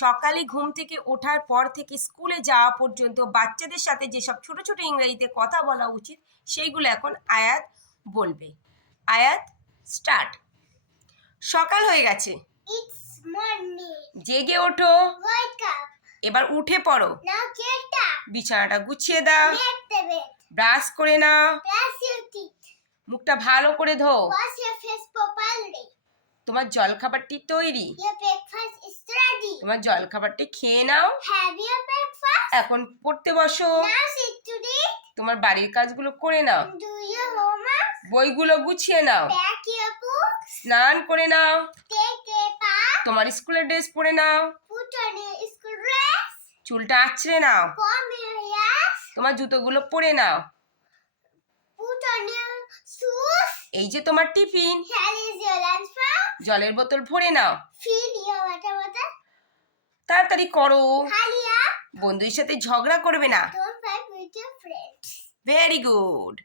সকালে ঘুম থেকে ওঠার পর থেকে স্কুলে যাওয়া পর্যন্ত বাচ্চাদের সাথে যেসব ছোট ছোট ইংরেজিতে কথা বলা উচিত সেইগুলো এখন আয়াত বলবে। আয়াত স্টার্ট। সকাল হয়ে গেছে। It's morning. জেগে ওঠো। Wake up. এবার উঠে পড়ো। Now get up. বিছানাটা গুছিয়ে দাও। Make the bed. ব্রাশ করে নাও। Brush your teeth. মুখটা ভালো করে ধো। Wash your face properly. তোমার জলখাবারটি তৈরি। Your breakfast is ready. তোমার জলখাবারটি খেয়ে নাও। Have your breakfast. এখন পড়তে বসো। Now sit to read. তোমার বাড়ির কাজগুলো করে নাও। Do your homework. বইগুলো গুছিয়ে নাও। Pack your books. স্নান করে নাও। Take a bath. তোমার স্কুলের ড্রেস পরে নাও। Put on your school dress. চুলটা আঁচড়ে নাও। Comb your ears. তোমার জুতোগুলো পরে নাও। Put on your shoes. এই যে তোমার tiffin. Here is your lunch box. জলের বোতল ভরে নাও। Fill your water bottle. তাড়াতাড়ি করো। Hurry up. বন্ধুদের সাথে ঝগড়া করবে না। Don't fight with your friends. Very good.